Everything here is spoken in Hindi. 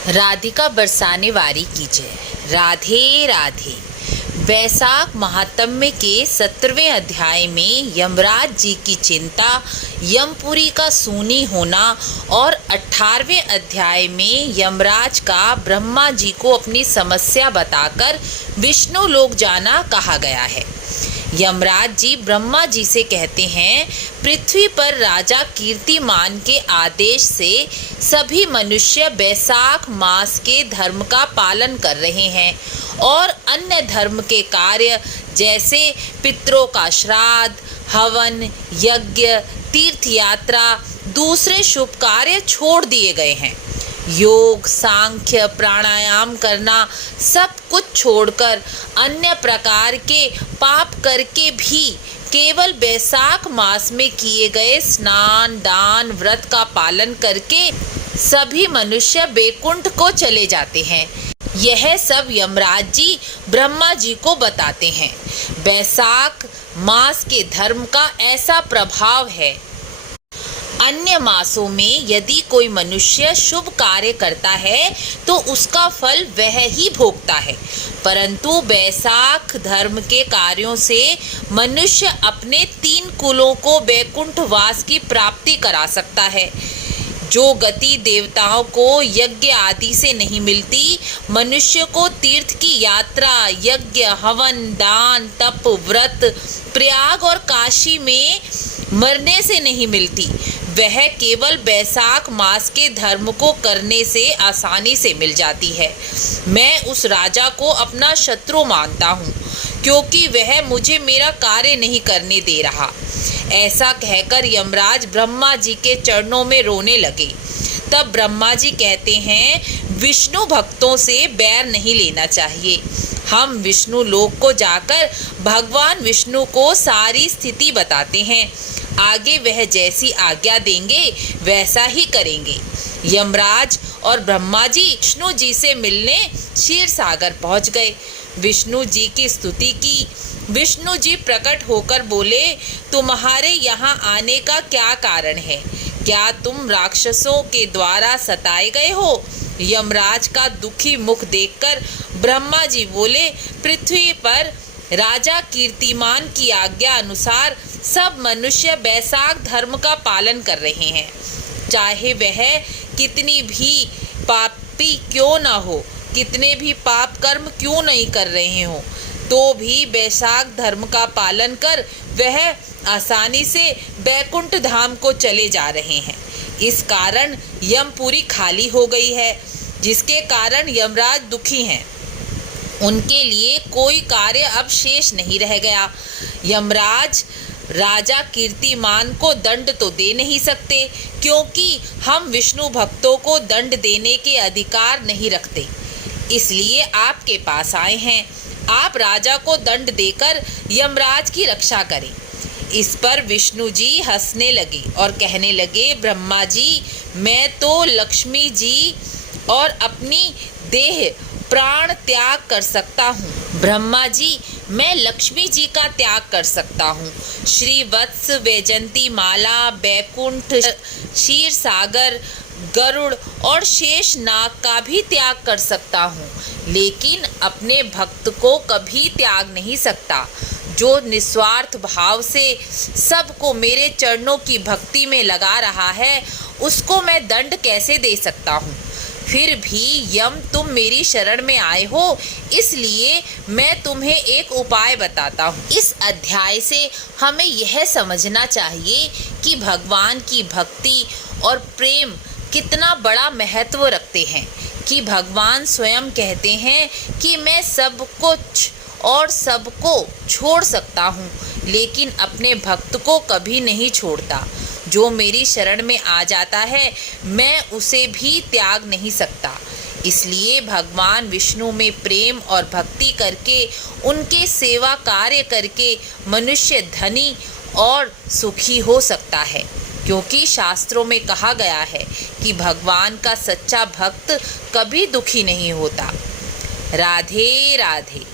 राधिका बरसाने वारी की जय। राधे राधे। वैशाख महात्म्य के 17वें अध्याय में यमराज जी की चिंता, यमपुरी का सूनी होना और 18वें अध्याय में यमराज का ब्रह्मा जी को अपनी समस्या बताकर विष्णु लोक जाना कहा गया है। यमराज जी ब्रह्मा जी से कहते हैं, पृथ्वी पर राजा कीर्तिमान के आदेश से सभी मनुष्य बैसाख मास के धर्म का पालन कर रहे हैं और अन्य धर्म के कार्य जैसे पितरों का श्राद्ध, हवन, यज्ञ, तीर्थ यात्रा, दूसरे शुभ कार्य छोड़ दिए गए हैं। योग, सांख्य, प्राणायाम करना सब कुछ छोड़कर अन्य प्रकार के पाप करके भी केवल बैसाख मास में किए गए स्नान, दान, व्रत का पालन करके सभी मनुष्य बैकुंठ को चले जाते हैं। यह सब यमराज जी ब्रह्मा जी को बताते हैं। बैसाख मास के धर्म का ऐसा प्रभाव है, अन्य मासों में यदि कोई मनुष्य शुभ कार्य करता है तो उसका फल वह ही भोगता है, परंतु बैसाख धर्म के कार्यों से मनुष्य अपने 3 कुलों को बैकुंठ वास की प्राप्ति करा सकता है। जो गति देवताओं को यज्ञ आदि से नहीं मिलती, मनुष्य को तीर्थ की यात्रा, यज्ञ, हवन, दान, तप, व्रत, प्रयाग और काशी में मरने से नहीं मिलती, वह केवल बैसाख मास के धर्म को करने से आसानी से मिल जाती है। मैं उस राजा को अपना शत्रु मानता हूँ, क्योंकि वह मुझे मेरा कार्य नहीं करने दे रहा। ऐसा कहकर यमराज ब्रह्मा जी के चरणों में रोने लगे। तब ब्रह्मा जी कहते हैं, विष्णु भक्तों से बैर नहीं लेना चाहिए। हम विष्णु लोक को जाकर भगवान विष्णु को सारी स्थिति बताते हैं। आगे वह जैसी आज्ञा देंगे वैसा ही करेंगे। यमराज और ब्रह्मा जी विष्णु जी से मिलने क्षीर सागर पहुंच गए। विष्णु जी की स्तुति की। विष्णु जी प्रकट होकर बोले, तुम्हारे यहाँ आने का क्या कारण है? क्या तुम राक्षसों के द्वारा सताए गए हो? यमराज का दुखी मुख देखकर ब्रह्मा जी बोले, पृथ्वी पर राजा कीर्तिमान की आज्ञा अनुसार सब मनुष्य बैसाख धर्म का पालन कर रहे हैं। चाहे वह कितनी भी पापी क्यों न हो, कितने भी पाप कर्म क्यों नहीं कर रहे हो, तो भी बैसाख धर्म का पालन कर वह आसानी से बैकुंठ धाम को चले जा रहे हैं। इस कारण यमपुरी खाली हो गई है, जिसके कारण यमराज दुखी हैं। उनके लिए कोई कार्य अब शेष नहीं रह गया। यमराज राजा कीर्तिमान को दंड तो दे नहीं सकते, क्योंकि हम विष्णु भक्तों को दंड देने के अधिकार नहीं रखते। इसलिए आपके पास आए हैं। आप राजा को दंड देकर यमराज की रक्षा करें। इस पर विष्णु जी हंसने लगे और कहने लगे, ब्रह्मा जी, मैं तो लक्ष्मी जी और अपनी देह प्राण त्याग कर सकता हूँ। ब्रह्मा जी, मैं लक्ष्मी जी का त्याग कर सकता हूँ। श्री वत्स, वैजंती माला, बैकुंठ, क्षीर सागर, गरुड़ और शेष नाग का भी त्याग कर सकता हूँ, लेकिन अपने भक्त को कभी त्याग नहीं सकता। जो निस्वार्थ भाव से सबको मेरे चरणों की भक्ति में लगा रहा है, उसको मैं दंड कैसे दे सकता हूँ? फिर भी यम तुम मेरी शरण में आए हो, इसलिए मैं तुम्हें एक उपाय बताता हूँ। इस अध्याय से हमें यह समझना चाहिए कि भगवान की भक्ति और प्रेम कितना बड़ा महत्व रखते हैं, कि भगवान स्वयं कहते हैं कि मैं सब कुछ और सबको छोड़ सकता हूँ, लेकिन अपने भक्त को कभी नहीं छोड़ता। जो मेरी शरण में आ जाता है, मैं उसे भी त्याग नहीं सकता। इसलिए भगवान विष्णु में प्रेम और भक्ति करके, उनके सेवा कार्य करके मनुष्य धनी और सुखी हो सकता है, क्योंकि शास्त्रों में कहा गया है कि भगवान का सच्चा भक्त कभी दुखी नहीं होता। राधे राधे।